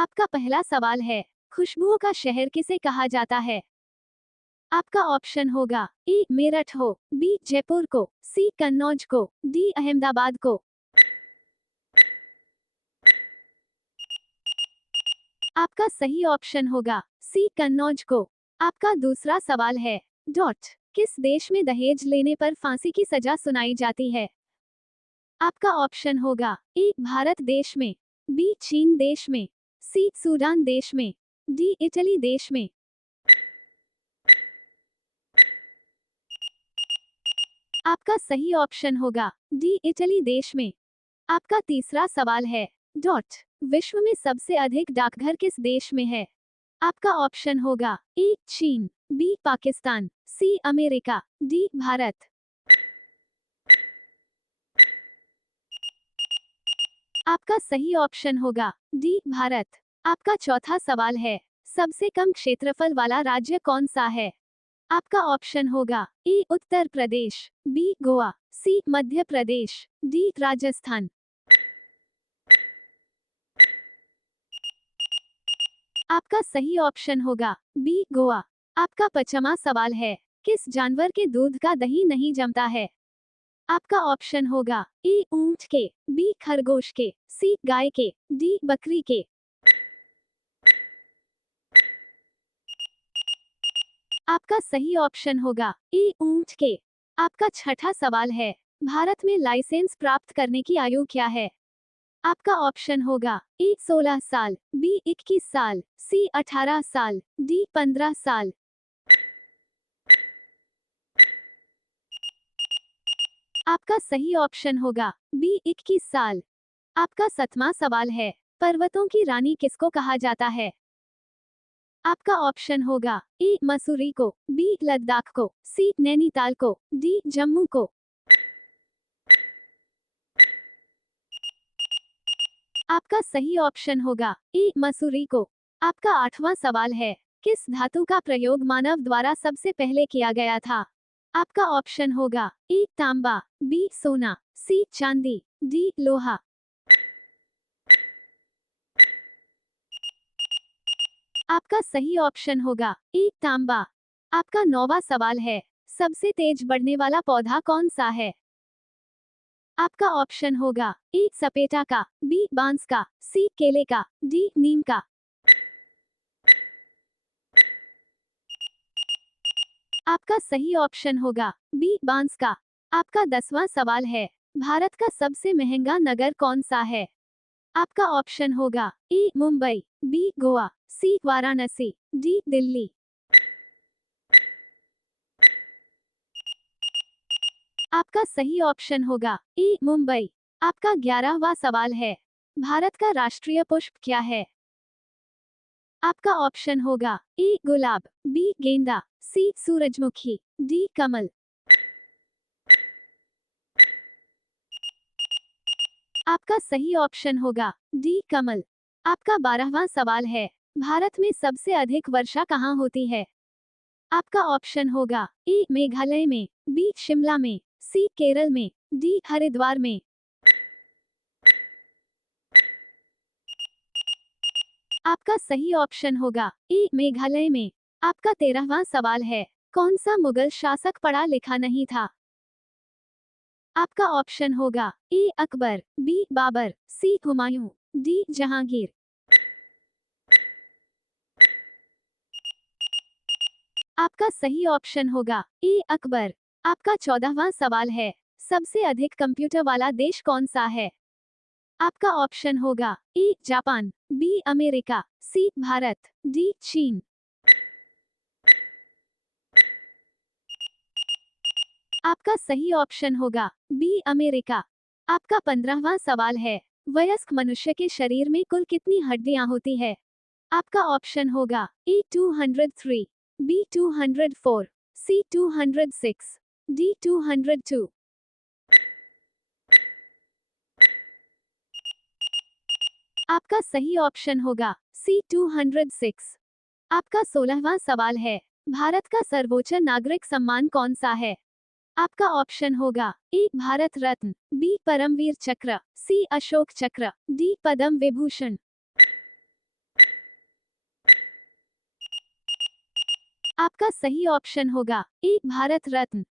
आपका पहला सवाल है, खुशबुओं का शहर किसे कहा जाता है? आपका ऑप्शन होगा ए मेरठ को, बी जयपुर को, सी कन्नौज को, डी अहमदाबाद को। आपका सही ऑप्शन होगा सी कन्नौज को। आपका दूसरा सवाल है, डॉट किस देश में दहेज लेने पर फांसी की सजा सुनाई जाती है? आपका ऑप्शन होगा ए भारत देश में, बी चीन देश में, सी सूडान देश में, डी इटली देश में। आपका सही ऑप्शन होगा डी इटली देश में। आपका तीसरा सवाल है, डॉट विश्व में सबसे अधिक डाकघर किस देश में है? आपका ऑप्शन होगा ए चीन, B Pakistan, C America, D Bharat. आपका सही ऑप्शन होगा डी भारत। आपका चौथा सवाल है, सबसे कम क्षेत्रफल वाला राज्य कौन सा है? आपका ऑप्शन होगा ए उत्तर प्रदेश, बी गोवा, सी मध्य प्रदेश, डी राजस्थान। आपका सही ऑप्शन होगा बी गोवा। आपका पांचवां सवाल है, किस जानवर के दूध का दही नहीं जमता है? आपका ऑप्शन होगा ए ऊंट के, बी खरगोश के, सी गाय के, डी बकरी के। आपका सही ऑप्शन होगा ए ऊंट के। आपका छठा सवाल है, भारत में लाइसेंस प्राप्त करने की आयु क्या है? आपका ऑप्शन होगा ए 16 साल, बी 21 साल, सी 18 साल, डी 15 साल। आपका सही ऑप्शन होगा बी 21 साल। आपका सातवां सवाल है, पर्वतों की रानी किसको कहा जाता है? आपका ऑप्शन होगा ए मसूरी को, बी लद्दाख को, सी नैनीताल को, डी जम्मू को। आपका सही ऑप्शन होगा ए मसूरी को। आपका आठवां सवाल है, किस धातु का प्रयोग मानव द्वारा सबसे पहले किया गया था? आपका ऑप्शन होगा ए तांबा, बी सोना, सी चांदी, डी लोहा। आपका सही ऑप्शन होगा ए तांबा। आपका नौवां सवाल है, सबसे तेज बढ़ने वाला पौधा कौन सा है? आपका ऑप्शन होगा ए सपेटा का, बी बांस का, सी केले का, डी नीम का। आपका सही ऑप्शन होगा बी बांस का। आपका 10वां सवाल है, भारत का सबसे महंगा नगर कौन सा है? आपका ऑप्शन होगा ए मुंबई, बी गोवा, सी वाराणसी, डी दिल्ली। आपका सही ऑप्शन होगा ए मुंबई। आपका 11वां सवाल है, भारत का राष्ट्रीय पुष्प क्या है? आपका ऑप्शन होगा ए गुलाब, बी गेंदा, सी सूरजमुखी, डी कमल। आपका सही ऑप्शन होगा डी कमल। आपका 12वां सवाल है, भारत में सबसे अधिक वर्षा कहाँ होती है? आपका ऑप्शन होगा ए मेघालय में, बी शिमला में, सी केरल में, डी हरिद्वार में। आपका सही ऑप्शन होगा ए मेघालय में। आपका 13वां सवाल है, कौन सा मुगल शासक पढ़ा लिखा नहीं था? आपका ऑप्शन होगा ए अकबर, बी बाबर, सी हुमायूं, डी जहांगीर। आपका सही ऑप्शन होगा ए अकबर। आपका 14वां सवाल है, सबसे अधिक कंप्यूटर वाला देश कौन सा है? आपका ऑप्शन होगा A Japan, B America, C Bharat, D चीन। आपका सही ऑप्शन होगा बी अमेरिका। आपका 15वां सवाल है, वयस्क मनुष्य के शरीर में कुल कितनी हड्डियां होती है? आपका ऑप्शन होगा ए 203, बी 204, सी 206, डी 202। आपका सही ऑप्शन होगा सी 206। आपका 16वां सवाल है, भारत का सर्वोच्च नागरिक सम्मान कौन सा है? आपका ऑप्शन होगा ए भारत रत्न, बी परमवीर चक्र, सी अशोक चक्र, डी पद्म विभूषण। आपका सही ऑप्शन होगा ए भारत रत्न।